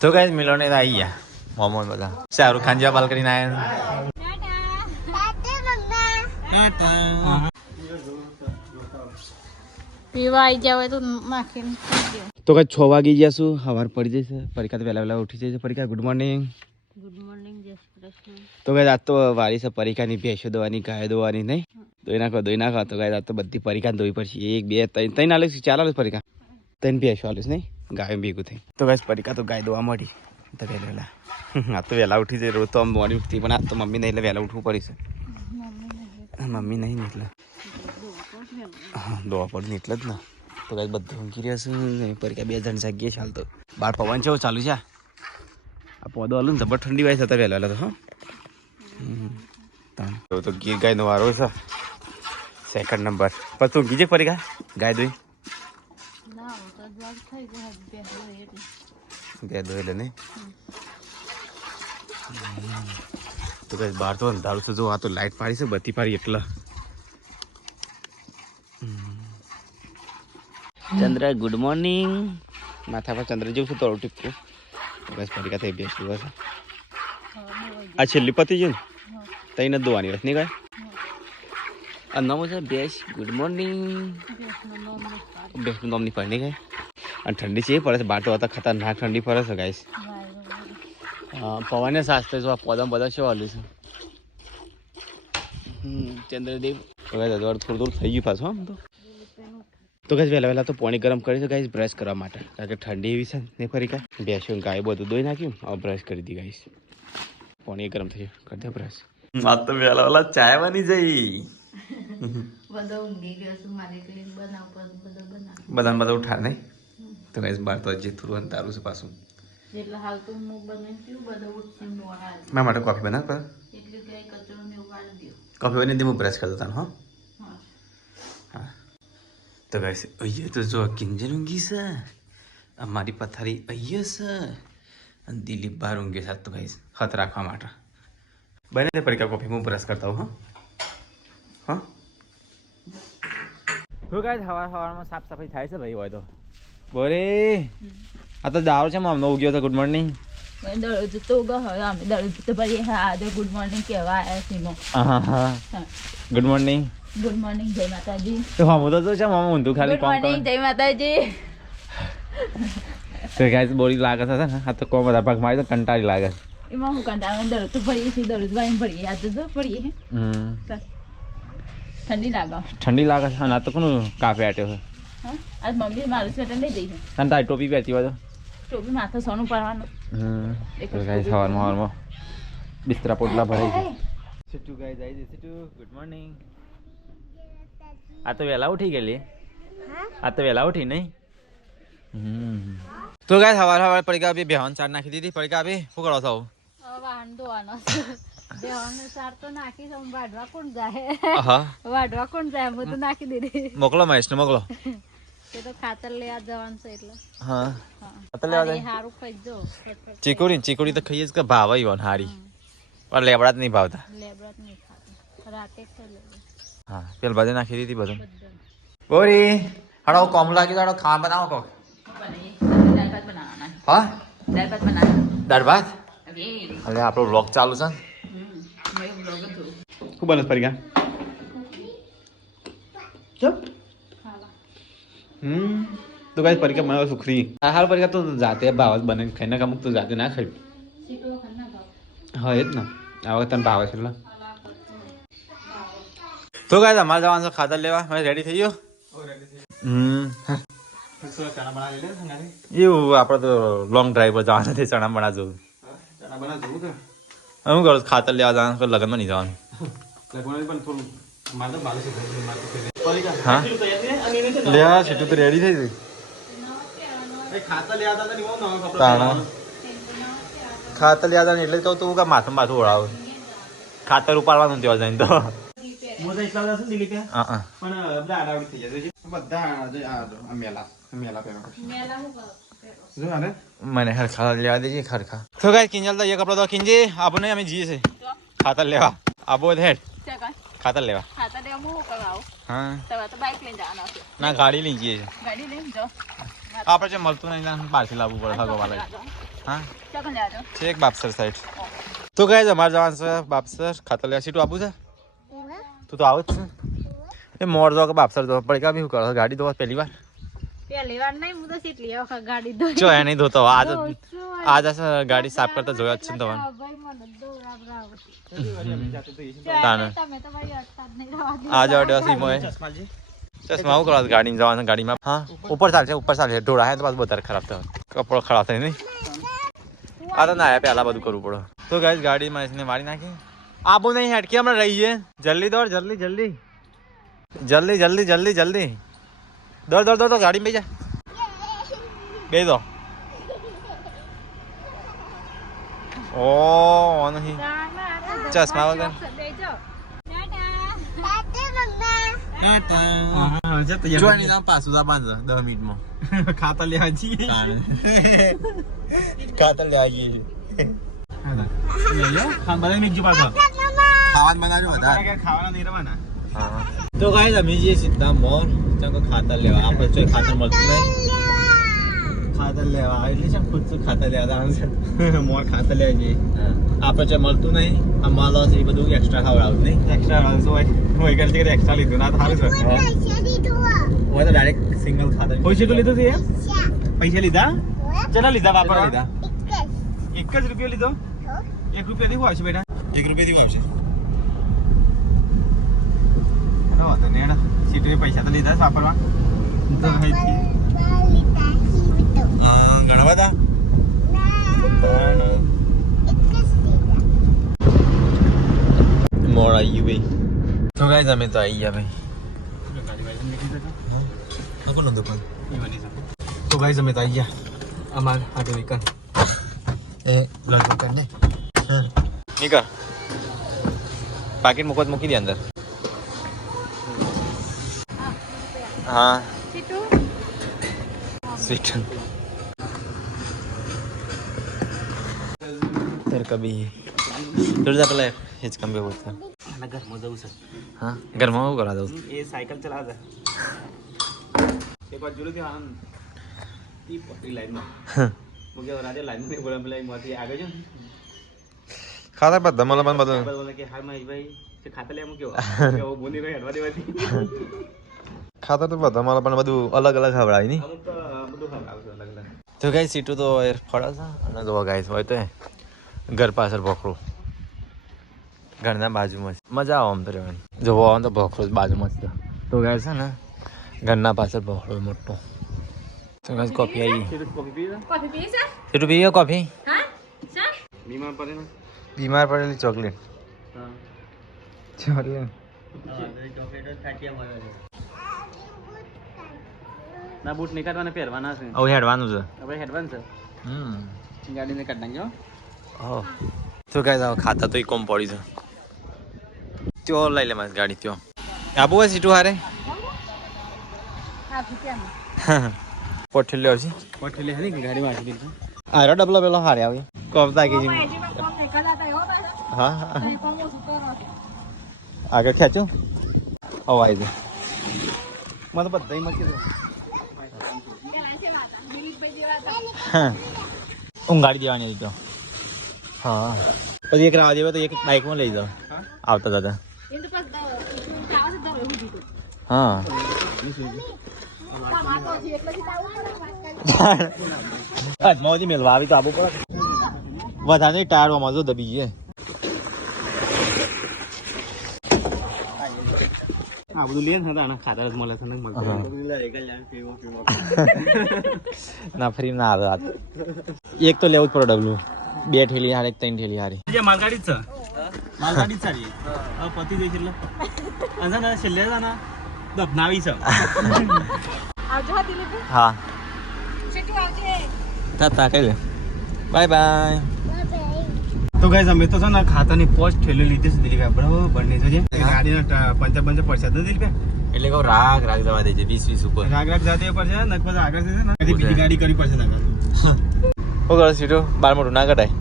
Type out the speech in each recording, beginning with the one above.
તો ગાઈસ મિલોને આવી ગયા મોમો બધા શાહરુખ ખાન જેવા બાલ કરીને આયા પીવા આવી જાવ તો માખીને તો કઈ 6 વાગી ગયા છું સવાર પડી જશે પરીક્ષા વહેલા વહેલા ઉઠી જશે પરીક્ષા ગુડ મોર્નિંગ જય શ્રી કૃષ્ણ તો કઈ આજ તો વારી છે પરીક્ષાની ભેંસો દોવાની ગાય દોવાની નહીં દોઈ નાખો તો કઈ આજ તો બધી પરીક્ષા દોવી પડશે 1 2 3 આલે 4 આલે પરીક્ષા 3 ભેંસો આલે નહીં ગાય ભેગું થઈ તો કઈ પરીક્ષા તો ગાય દોવા મળી તો વહેલા આ તો વહેલા ઉઠી જાય રોજ તો આમ મોડી ઉઠતી પણ આ તો મમ્મી નહીં એટલે વહેલા ઉઠવું પડશે મમ્મી નહીં એટલે હા દોવા પડી એટલે જ ને તો કઈ બધું ઊંઘી રહ્યા છે પરીક્ષા 2 જણ જાગીએ ચાલ તો બહાર પવન છે ચાલુ છે આ પોદો હાલું ને જબર ઠંડી વાય થતા વહેલા તો હા તો ગીર ગાયનો વારો છે સેકન્ડ નંબર પછી તું ગીજે પરીક્ષા ગાય દોઈ બે દો એટલે નહીં તો કઈ બહાર તો અંધારું છે જો આ તો લાઈટ પાડી છે બત્તી પાડી એટલે ચંદ્ર ગુડ મોર્નિંગ માથા પર ચંદ્ર જેવું છે તો ટીપકું બસ પરીક્ષા થઈ બેસતું હશે આ છેલ્લી પતી ગયું ને તઈ નથી દોવાની બસ નહીં કાંઈ આ નામ છે બેસ ગુડ મોર્નિંગ બેસનું નામ નહીં પડે નહીં કાંઈ અને ઠંડી છે એ પડે છે બહાર તો હતા ખતરનાક ઠંડી પડે છે ગાઈસ પવને શાસ્ત્ર જો આ પોદામાં બધા શું હાલ્યું છે ચંદ્રદેવ થોડું થોડું થઈ ગયું પાછું આમ તો ગાઈસ વહેલા તો પાણી ગરમ કરી છે ગાઈસ બ્રશ કરવા માટે કારણ કે ઠંડી એવી છે ને ફરી કાંઈ બેસ્યો ગાય બધું ધોઈ નાખ્યું હવે બ્રશ કરી દી ગાઈસ પાણી ગરમ થઈ કરી દે બ્રશ વાત તો વહેલા ચાય બની જઈ બધા ઉઠા નહીં તો ગાઈસ બાર તો હજી થોડું અંધારું છે પાછું મારા માટે કોફી બનાવ પર કોફી બની હું બ્રશ કરતો તને હા તો ગાઈસ અહીંયા તો જો કિંજલ ઊંઘી છે અમારી પથારી અહીંયા છે અને દિલીપ બહાર ઊંઘે છે તો ગાઈસ હાથ રાખવા માટે બને તે પરીક્ષા કોફી હું બ્રશ કરતા હું હા તો ગાઈસ સવારમાં સાફ સફાઈ થાય છે ભાઈ હોય તો બોરે આ તો દારૂ છે મામનો ઉગ્યો તો ગુડ મોર્નિંગ ગુડ મોર્નિંગ કેવા ગુડ મોર્નિંગ ગુડ મોર્નિંગ જય માતાજી તો હું તો છે મામા ઊંધું ખાલી ગુડ મોર્નિંગ જય માતાજી તો ગાઈસ બોડી લાગે છે ને આ તો કોમ બધા ભાગ મારી તો કંટાળી લાગે એમાં હું કંટાળો દરરોજ તો ભરીએ છીએ દરરોજ વાઈન ભરીએ આ તો પડીએ ઠંડી લાગે છે અને આ તો કોનું કાફે આટ્યો છે આજ મમ્મી મારું સ્વેટર લઈ જઈ છે અને તારી ટોપી પહેરતી હોય તો ટોપી માથે સોનું પાડવાનું સવારમાં બિસ્તરા પોટલા ભરાઈ છે સિટુ ગાઈસ આવી જશે સિટુ ગુડ મોર્નિંગ આ તો વહેલા ઉઠી ગયેલી આ તો વહેલા ઉઠી નહીં તો ગાઈસ સવાર પડીકા બી બેહન ચાર નાખી દીધી પડીકા બી શું કરો છો વાહન ધોવાનો બેહન ચાર તો નાખી છે વાઢવા કોણ જાય હું તો નાખી દીધી મોકલો મહેશ ને મોકલો તે તો ખાતર લેવા જવાનું છે એટલે હા ખાતર લેવા જાય હારું ખાઈ જો ચીકુડી તો ખાઈએ જ કે ભાવ ઈવન હારી પણ લેબડા જ નહીં ભાવતા લેબડા જ નહીં ખાતા રાતે ખાઈ હા પેલ બાજુ નાખી દીધી બધું બોરી હાડો કોમ લાગી તો ખાવા બનાવો કો દાળ ભાત બનાવવાના હા દાળ ભાત હવે અરે આપણો વ્લોગ ચાલુ છે ખૂબ બનસ પરીકા ચપ તો ગાઈસ પરીકા બનાવો સુખરી હાલ પરીકા તો જાતે ભાવ જ બને ખાઈને અમુક તો જાતે ના ખાઈ હા એ જ ને આ વખત તને ભાવે છે એટલે તો ગાઈસ અમારે જવાનું છે ખાતર લેવા હવે રેડી થઈ ગયો એવું આપણે તો લોંગ ડ્રાઈવ પર જવાનું છે ચણા બના જવું હું કરું ખાતર લેવા જવાનું લગ્નમાં નહીં જવાનું હા લેવા છે તું તો રેડી થઈ ગઈ ખાતર લેવા એટલે કહું તું માથું ઓળાવ ખાતર ઉપાડવાનું ત્યાં જઈને તો મને ખરખા લેવા દેજે ખરખા તો ગાઈસ કિંજલ તો ये कपड़ा तो किंजे आपने हमें जी से खातर लेवा आप बोल हेड ખાતર લેવા હું કરાવ હા તો બાઈક લઈને જવાનો છે ના ગાડી લઈ જઈએ ગાડી લઈને જો આપણે જે મળતું નહીં બહારથી લાવવું પડે હગો વાળા હા ચોકન લેજો છેક બાપસર સાઈડ તો ગઈ અમારે જવાનું છે બાપસર ખાતલિયા સીટું આપું છે તું તો આવું જ છે એ મોર દો કે બાપસર દો પડી બી શું કરો ગાડી દો પહેલી વાર પહેલી વાર નહીં હું તો સીટલી વખત ગાડી દો જો એ નહીં ધોતો આજ ગાડી સાફ કરતા જોયા જ છે ને તમારે ભાઈ મને દો રાબ રાબ તાને તમે તો ભાઈ અટતા જ નહીં રહેવા દો आज और सी मोए चश्मा वो करा गाड़ी में जवान गाड़ी में हाँ ऊपर साल से ढोड़ा है तो बस बहुत खराब था कपड़ा खराब था नहीं आता ना आया पहला બધું કરવું પડે તો ગાઈસ ગાડીમાં इसने मारी નાખી આબુ નહીં હટકી હમણાં રહીએ જલ્દી દોડ જલ્દી જલ્દી જલ્દી જલ્દી જલ્દી જલ્દી દોડ દોડ દોડ ગાડી में બેજા બે દો ઓ નહીં ચશ્મા વગર દેજો પાછું 10 મિનિટમાં ખાતા લેવા જઈએ ખાતા લેવા જઈએ ખાવાનું બનાવ્યો વધારે ખાવાના નહીં રવાના તો ગાઈસ અમે જઈએ સીધા મોર ચાલો ખાતર લેવા આપણે જો ખાતર મળતું નહીં ખાતર લેવા એટલે છે ખુદ ખાતર લેવા મોર ખાતર લેવા જઈએ આપણે જે મળતું નહીં આ માલો છે એ બધું એક્સ્ટ્રા ખાવડાવું નહીં એક્સ્ટ્રા હોય કે એક્સ્ટ્રા લીધું ના સારું છે હોય તો ડાયરેક્ટ સિંગલ ખાતર પૈસા તો લીધું છે પૈસા લીધા ચલા લીધા વાપરવા લીધા એક જ રૂપિયો લીધો 1 રૂપિયાથી આવશે બેટા 1 રૂપિયાથી આવશે વાંધો નહીં સીટો પૈસા તો લીધા વાપરવા ઘણા બધા મોડ આવી ગયું ભાઈ તો ગાઈસ અમે તો આવી ગયા ભાઈ કોણ દુકાન તો ગાઈસ અમે તો આવી ગયા અમાર આટો વિકન એ બ્લોગ કર ને નીકળ પાકીટ મૂકી દે અંદર हाँ सीटू फिर कभी दूर जा पहले हिच कम भी बोलता मैं घर में जाऊँ सर हाँ घर में वो करा दो ये साइकिल चला दे एक बार जुड़े थे आनंद ये पट्टी लाइन में मुझे राजा लाइन में बोला मैं लाइन आगे जो खाता पता मला पण बदल बोला कि हाय महेश भाई से खाता ले मुझे वो बोली रही हटवा देवाती ખાતર તો બધા મારા પણ બધું અલગ અલગ ખવડાય નહીં અમુક તો બધું ખાવડાવશે અલગ અલગ તો ગાઈસ સીટું તો એર ફળે છે અને જો ગાઈસ હોય તો ઘર પાછળ ભોખરું ઘરના બાજુમાં જ મજા આવે આમ તો રહેવાની જોવો આમ તો ભોખરું જ બાજુમાં જ તો ગાઈસ છે ને ઘરના પાછળ ભોખરું મોટું તો ગાઈસ કોફી આવી કોફી પી કોફી પીશે સીટું પીએ કોફી હા સર બીમાર પડે ને બીમાર પડેલી ચોકલેટ હા ચોકલેટ ચોકલેટ ખાટિયા મળે છે ના બૂટ નીકાળવાના પહેરવાના છે હવે હેડવાનું છે હવે હેડવાન છે ગાડીને કાઢ નાખજો હો તો ગાઈસ હવે ખાતા તો ઈ કોમ પડી છે ત્યો લઈ લે મારી ગાડી ત્યો આબુ હોય સીટું હારે આ ભીત્યામાં પોઠેલી આવશે પઠેલી હે ને ગાડીમાં આવી દીધું આરો ડબલો પેલો હારે આવી કોફતા કે જી હા હા આગળ ખેંચો અવાય છે મને બધા મકી દો ઊંઘાડી દેવાની તો હા પછી એક રાહ દેવા તો એક બાઇકમાં લઈ જાઓ આવતા દાદા હા મોજી મેળવા આવી તો આબુ પડે વધારે ટાયરમાં મજો દબી ગયે આ બધું લે ને આના ખાતર જ મળે છે ને ના ફરી ના આવે આ એક તો લેવું જ પડે ડબલું 2 ઠેલી હારે 3 ઠેલી હારી જે માલગાડી જ છે માલગાડી જ સારી હવે પતિ દે છે એટલે અંજા ના છેલ્લે ના દફનાવી છે આવજો હા દિલીપ હા સીટુ આવજે તા કઈ લે બાય બાય તો ગાઈસ અમે તો છે ને ખાતાની પોસ્ટ ઠેલી લીધી છે દિલીપ બરાબર ની છે ગાડીના પંચર પડશે તો દિલીપ એટલે કહું રાગ જવા દે છે 20 ઉપર રાગ જાતે પડશે ને પછી આગળ છે ને કદી બીજી ગાડી કરી પડશે ના હું કરો સીટો બાર મોટું ના કટાય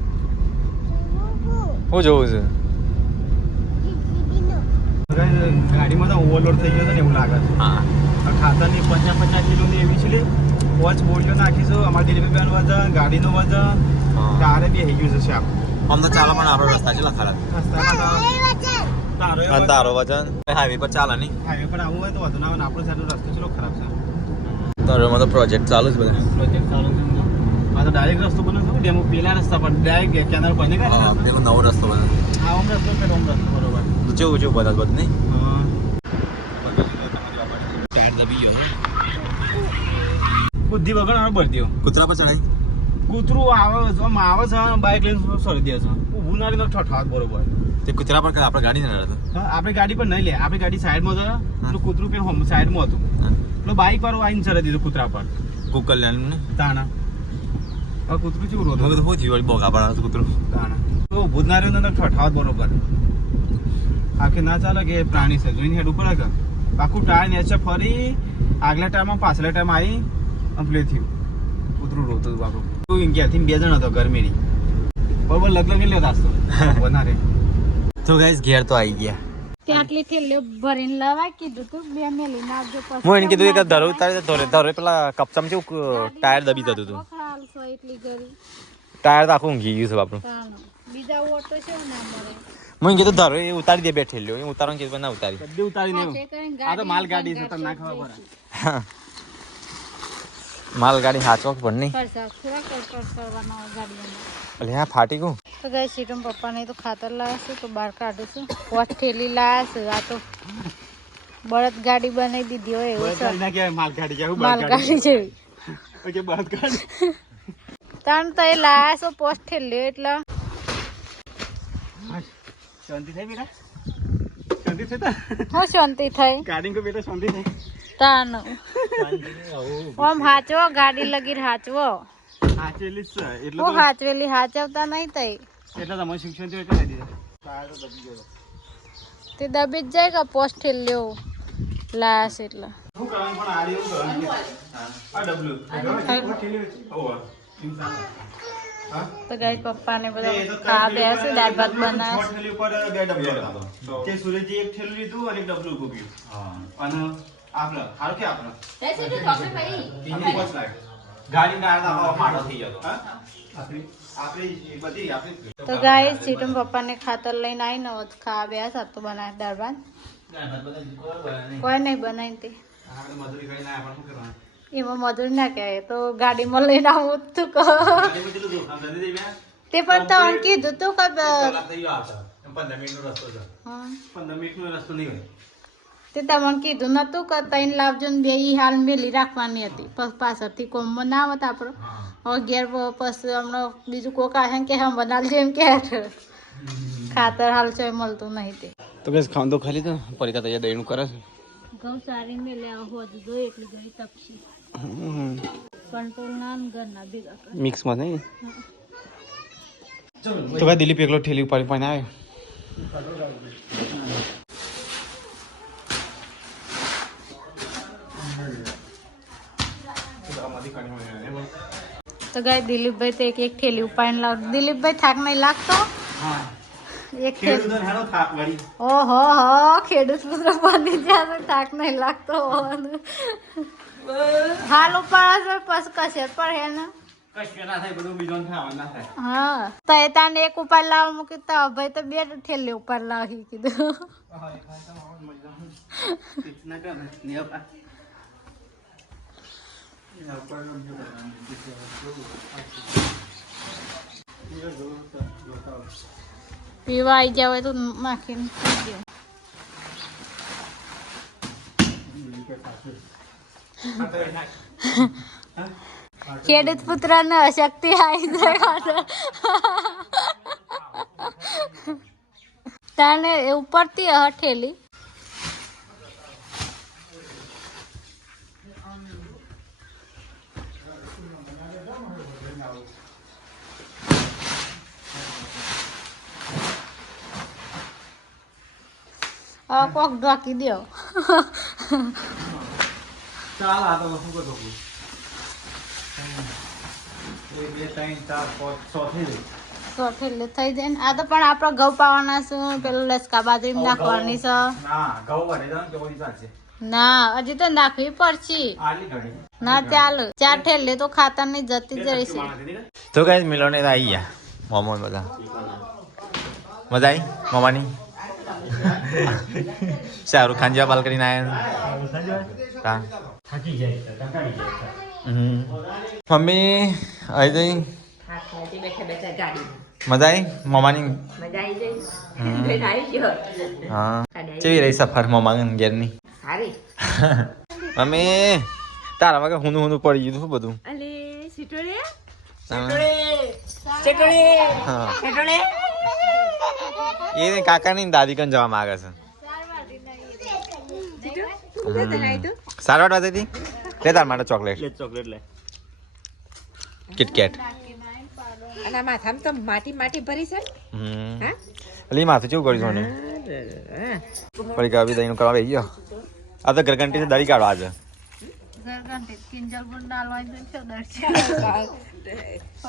હું જોઉં છું ગાડીમાં તો ઓવરલોડ થઈ ગયો છે ને એવું લાગે છે હા ખાતાની 50 કિલોની એવી છે વોચ બોડીઓ નાખીશું અમારી ડિલિવરી બેન વજન ગાડીનું વજન તારે બી થઈ ગયું છે આપ આમ તો ચાલે પણ આપણો રસ્તા કેટલા ખરાબ તારો વજન હાઈવે પર ચાલે નહીં હાઈવે પર આવવું હોય તો વધુ ના આવે આપણો સાઈડનો રસ્તો કેટલો ખરાબ છે તારોમાં તો પ્રોજેક્ટ ચાલુ છે બધા પ્રોજેક્ટ ચાલુ છે આ તો ડાયરેક્ટ રસ્તો બનાવતો ડેમો પેલા રસ્તા પર ડાયરેક્ટ કેનાલ પર ને હા પેલો નવો રસ્તો બને આ ઓમ રસ્તો કે ઓમ રસ્તો બરોબર ઊંચું ઊંચું બધા બધું નહીં હા ટાયર દબી ગયો બુદ્ધિ વગર આવે ભરતીઓ કૂતરા પર ચડાઈ કૂતરું આવે આમ આવે છે બાઇક લઈને સરી દે છે ઊભું ના રહીને ઠઠાત બરોબર તે કૂતરા પર આપણે ગાડી ના રહેતો હા આપણી ગાડી પર નહીં લે આપણી ગાડી સાઈડમાં છે પેલું કૂતરું પેલું હોમ સાઈડમાં હતું પેલો બાઇક વાળો આવીને ચડી દીધું કૂતરા પર કુકલ્યાણ ને તાણા હવે કૂતરું કેવું રોતું મગર બહુ જીવાડી બોગા પડે કૂતરું તાણા તો ઊભું જ ના રહ્યું તો ઠઠાત બરોબર આખે ના ચાલે કે પ્રાણી છે જોઈને હેડ ઉપર આગળ આખું ટાયર નેચે ફરી આગલા ટાયરમાં પાછલા ટાયરમાં આવી કમ્પ્લીટ થયું કૂતરું રોતું હતું બાપુ ઇન્ડિયાથી 2 જણ હતો ગરમીની બરોબર લગ લ્યો તાસ્તો બનારે તો ગાઈસ ઘેર તો આવી ગયા ત્યાંટલી થેલીઓ ભરીને લાવાય કીધું તું બે મેલી નાખજો પછી હું એને કીધું કે ધરો ઉતારી ધરો પેલા કપચમ છે ટાયર દબી જતું હતું ખાલસો એટલી ગરી ટાયર તો આખું ઊંઘી ગયું છે બાપનું બીજા ઓટો છે ને અમારે હું એને કીધું ધરો એ ઉતારી દે બેઠેલ્યો એ ઉતારવાનું કીધું ના ઉતારી બધી ઉતારીને આ તો માલ ગાડી છે તમને ના ખબર પડે માલગાડી હાચવો પણ નહીં ખર્ચા થોડા કરવાનો ગાડીઓમાં એટલે હા ફાટી ગયું તો ગઈ સીટમ પપ્પાને તો ખાતર લાવ્યા છે તો બહાર કાઢું છું પોચ થેલી લાવ્યા છે આ તો બળદ ગાડી બનાવી દીધી હોય એવું છે માલ ગાડી કેવું માલગાડી જેવી ઓકે બળદ ગાડી તાણ તો એ લાવ્યા છો પોચ થેલી એટલે શાંતિ થઈ બેટા શાંતિ થઈ તા હું શાંતિ થઈ ગાડી કો બેટા શાંતિ થઈ તાણ ઓમ હાચવો ગાડી લગી હાચવો હાચેલી છે એટલે હું હાચવેલી હાચવતા નહીં તઈ એટલે તમારું શિક્ષણ થયું એટલે દીધું ટાયર તો દબી ગયો તે દબી જ જાય કે પોસ્ટ ઠેલ્યો લાશ એટલે શું કરવાનું પણ આ એવું કરવાનું આ ડબલ્યુ તો ગાઈ પપ્પાને બધા ખા બેસે દાળ ભાત બનાવે થેલી ઉપર બે ડબલ્યુ તે સુરેજી એક થેલું લીધું અને એક ડબલું ગોગ્યું અને આપણે હાલ કે આપણે તીન પોચ લાગે ગાડી ગાળતા માડો થઈ જતો તો ગાઈ સીટમ પપ્પાને ખાતર લઈને આવીને ખા બેસ તો બનાવે દાળ ભાત કોઈ નહીં બનાવી તે એમાં મજૂરી ના કહેવાય તો ગાડીમાં લઈને આવું તું કહો તે પણ તો કીધું તું કે 15 મિનિટનો રસ્તો છે 15 મિનિટનો રસ્તો નહીં હોય તે તમને કીધું નતું કે તઈને લાવજો ને બે હાલ મેલી રાખવાની હતી પછી પાછળથી કોમમાં ના આવત આપણો હવે ઘેર પછી હમણાં બીજું કોક આવે કે હમ બનાવજો એમ કે ખાતર હાલ છે મળતું નહીં તે તો કઈ ખાવાનું તો ખાલી તો પરિકા તૈયાર દહીનું કરે છે ઘઉં સારી મેલે હોતું દો એટલી ઘણી તપસી કંટ્રોલ ના ઘરના ભેગા મિક્સમાં નહીં તો ભાઈ દિલીપ એકલો ઠેલી ઉપાડી પણ આવ્યો તો ગાય દિલીપભાઈ તો એક ઠેલી ઉપાડીને લાવ દિલીપભાઈ થાક નહીં લાગતો એક થેલી ઓહો હો ખેડૂત પુત્ર બની જાય થાક નહીં લાગતો હાલ ઉપાડે પછી કશે પર હે ને હા તો એ તાને એક ઉપર લાવ મૂકી તો ભાઈ તો બે ઠેલી ઉપર લાવી કીધું પીવા આવી જાવ તો નાખીને પી દો ખેડૂત પુત્ર ને શક્તિ આવી જાય તાને ઉપરથી હઠેલી કોક ઢોકી દો ચાલ આ તો શું કરતો સોઠેલી થઈ જાય ને આ તો પણ આપડે ઘઉં પાવાના છે પેલું લસકા બાજરી નાખવાની છે ના ઘઉં વાળે જાવ કે ઓલી ચાલશે ના હજી તો નાખવી પડશે ના ચાલ ચાર ઠેલે તો ખાતા નહીં જતી જ રહેશે તો ગાઈસ મિલોને આવી ગયા મોમો બધા મજા આવી મોમાની શાહરુખ ખાન જેવા બાલ કરીને આયા મમ્મી આવી ગઈ મજા આવી મોમાની હા કેવી રહી સફર મોમા ઘેરની મમ્મી તારા વગર હુંનું હુંનું પડી ગયું શું બધું એ કાકા ની દાદી કન જવા માંગે છે સારવાર વાત હતી લે તાર માટે ચોકલેટ કિટકેટ અને માથામાં તો માટી ભરી છે એટલે માથું કેવું કર્યું ને પડી ગયા દહીં કરવા બેસી ગયો આ તો ઘરઘંટી થી દરી કાઢવા આજે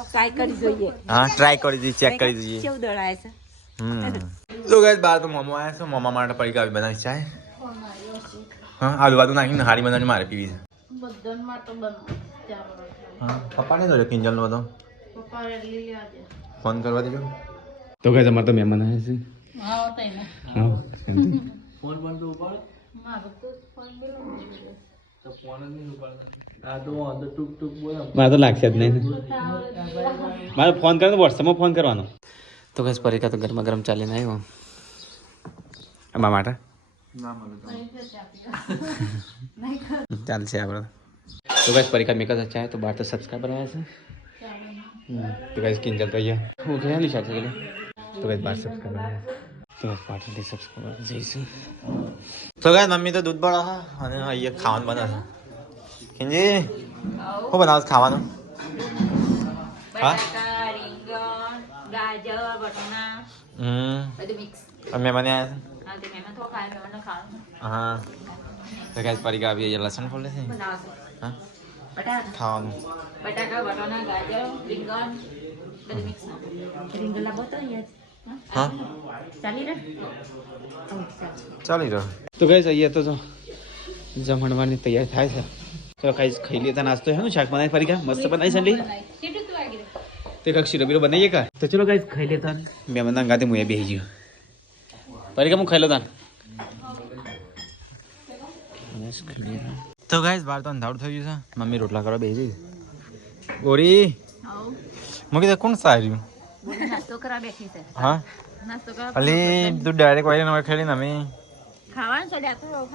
ટ્રાય કરી જોઈએ હા ટ્રાય કરી દઈએ ચેક કરી દઈએ કેવું દળાય છે તો ગાઈસ બાર તો મોમો આવ્યા છે મોમા માટે પડી ગયા બનાવી ચાય હા આલુ બાજુ નાખીને હારી બનાવીને મારે પીવી છે હા પપ્પા ને દોડ્યો કિંજલ નો બધો ફોન કરવા દેજો તો ગાઈસ અમારે તો મહેમાન આવ્યા છે ફોન બંધ ઉપાડ મારે તો લાગશે જ નહીં મારે ફોન કરવાનો વોટ્સઅપમાં ફોન કરવાનો તો કઈ પરીક્ષા તો ગરમા ગરમ ચાલીને આવ્યો અમારા માટે ચાલશે આપણે તો કઈ પરીક્ષા મેં કદાચ ચાહે તો બહાર તો સબસ્ક્રાઈબર આવ્યા છે તો કઈ કિંજલ તો અહીંયા હું ગયા નહીં ચાલશે તો કઈ બહાર સબસ્ક્રાઈબર આવ્યા તો પાછળથી સબસ્ક્રાઈબર જઈશું તો કઈ મમ્મી તો દૂધ બળા અને અહીંયા ખાવાનું બનાવે છે કિંજી શું બનાવે ખાવાનું હા ગાજર બટાણા બધું મિક્સ અમે મને હા તે મેં તો ખાય મેં ખાવાનું હા તો કઈ પડી ગયા આવી લસણ ફોલે છે બનાવશે હા બટાકા ખાવાનું બટાકા બટાણા ગાજર રીંગણ બધું મિક્સ રીંગણ લાવો તો અહીંયા હા ચાલી રહે ચાલી રહ્યો તો કઈ અહીંયા તો જમણવાની તૈયારી થાય છે ચલો કઈ ખાઈ લઈએ નાસ્તો હે શાક બનાવી ફરી ગયા મસ્ત બનાવી સંડી તે કક્ષી રબીરો બનાવીએ કા તો ચલો ગાઈસ ખાઈ લેતા મેં મને ગાતે મુએ બેહી ગયો ફરી હું ખાઈ લેતા તો ગાઈસ બાર તો અંધારું થઈ ગયું છે મમ્મી રોટલા કરવા બેહી ગઈ ગોરી મુકે તો કોણ સાર્યું નાસ્તો કરા બેઠી છે હા નાસ્તો કરા અલી તું ડાયરેક્ટ વાળી નવા ખેડી ને અમે ખાવાનું છે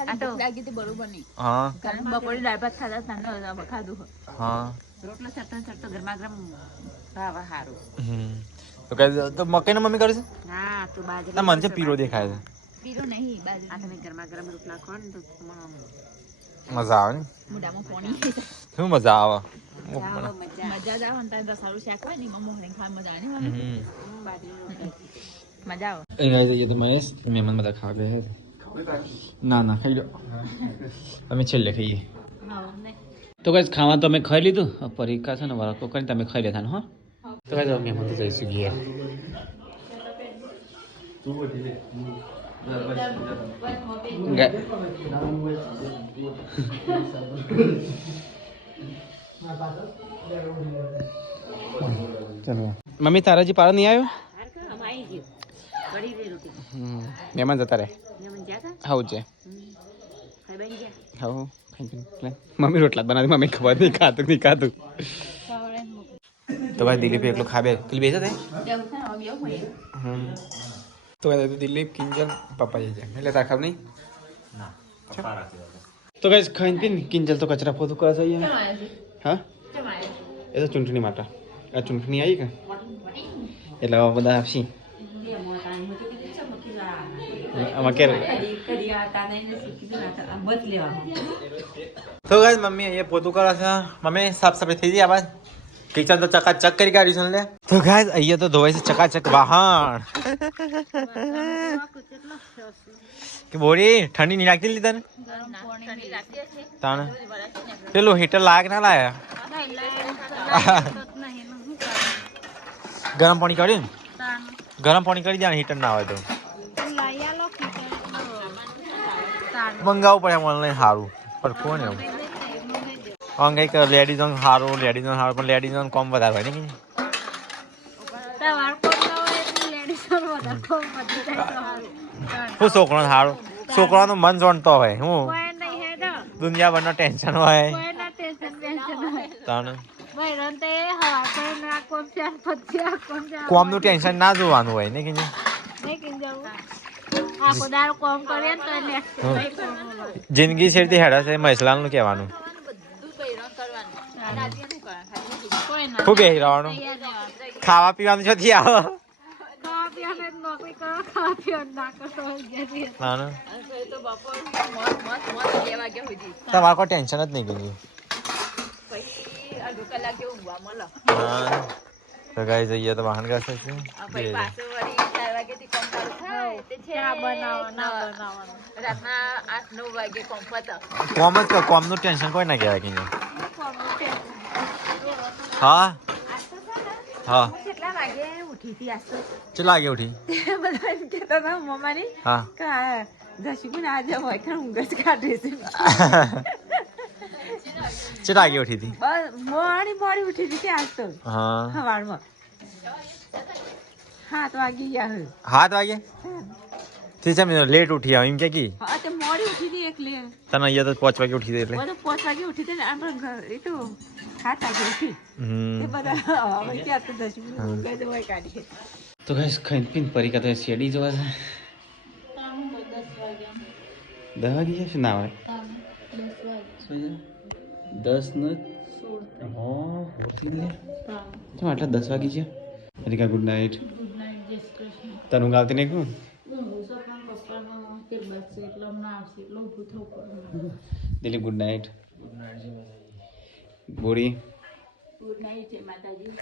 આટો લાગી હતી બરોબર નહીં હા કારણ બપોરે દાળ ભાત ખાધા સાંજે ખાધું હા રોટલો ચટતો ગરમા ગરમ ખાવા સારું તો કઈ તો મકાઈ મમ્મી કરે છે હા તો બાજરી ના મને છે પીરો દેખાય છે પીરો નહીં બાજરી આ તમે ગરમા ગરમ રોટલા ખાઓ ને તો મજા આવે ને મોઢામાં પાણી શું મજા આવે મજા જ આવે ને તારે સારું શાક હોય ને મમ્મી મોઢે ખાવા મજા આવે ને બાજરી મજા આવે અહીંયા જઈએ તો મહેશ મહેમાન બધા ખાવા બે ના ના ખાઈ લો અમે છેલ્લે ખાઈએ તો કઈ ખાવા તો અમે ખાઈ લીધું પરીક્ષા છે ને વરકો કરીને તમે ખાઈ લેતા હા તો કઈ મહેમાન તો જઈશું ગયા ચલો મમ્મી તારાજી પારો નહીં આવ્યો મહેમાન જતા રહે હા છે હા મમ્મી રોટલા બનાવી મમ્મી ખબર નહીં ખાતું નહીં ખાતું તો ભાઈ દિલીપ એકલો ખાબે પેલી બેસે થાય તો ભાઈ દિલીપ કિંજલ પપ્પા જાય એટલે તાર ખબર નહીં તો કઈ ખાઈને પીને કિંજલ તો કચરા પોતું કરવા જઈએ હા એ તો ચૂંટણી માટે આ ચૂંટણી આવી કે એટલે આવા બધા આપશી આમાં ક્યારે તો ગાઈસ મમ્મી અહીંયા પોતું કરે છે મમ્મી સાફ સફાઈ થઈ ગઈ આવાજ કિચન તો ચકાચક કરી કાઢ્યું છે લે તો ગાઈસ અહીંયા તો ધોવાય છે ચકાચક વાહણ કે બોરી ઠંડી નહીં લાગતી લીધા ને તાણ પેલું હીટર લાગ ના લાયા ગરમ પાણી કર્યું ગરમ પાણી કરી દે હીટર ના આવે તો મંગાવવું પડે ઓનલાઈન સારું પણ કોણ એવું આમ કંઈક લેડીઝો સારું પણ લેડીઝો કોમ વધારે હોય ને શું છોકરો સારું છોકરાનું મન જોણતો હોય હું દુનિયાભરનો ટેન્શન હોય કોમનું ટેન્શન ના જોવાનું હોય ને કે જિંદગી છેડતી હેડા છે મહેસલાલનું કહેવાનું શું કહી રહેવાનું ખાવા પીવાનું છો થી આવો તમારે કોઈ ટેન્શન જ નહીં કર્યું તો ગાઈ જઈએ તો વાહન કરશે શું કોમ જ કોમનું ટેન્શન કોઈ ના કહેવાય કે હા હા કેટલા વાગે ઉઠી હતી આજ તો ચલા વાગે ઉઠી બધા એમ કહેતા હતા મમ્માની હા કે જશીબુન આજે હોય કે ઊંઘ જ કાઢે છે ચલા વાગે ઉઠી હતી બસ મોડી ઉઠી હતી આજ તો હા સવારમાં 7 વાગી ગયા હવે 7 વાગે તે છે લેટ ઉઠી આવ એમ કે કી હા તે મોડી ઉઠી હતી એટલે તને અહીંયા તો 5 વાગે ઉઠી એટલે બધું 5 વાગે ઉઠી હતી ને આપણે એ તો 7 વાગે ઉઠી તે બધા હવે ક્યાં તો જશીબુન ઊંઘ જ હોય કાઢીએ તો ગાઈસ ખાઈને પીને પરિકા તો શેડી જોવા છે 10 વાગી જશે ના હોય 10 ને 16 આટલા 10 વાગી છે પરિકા ગુડ નાઇટ તને ઊંઘ આવતી નહીં કોણ દિલીપ ગુડ નાઇટ બોરી ગુડ નાઇટ જય માતાજી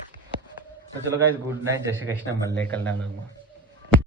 તો ચલો ગાઈસ ગુડ નાઇટ જય શ્રી કૃષ્ણ મળે કલના વ્લોગમાં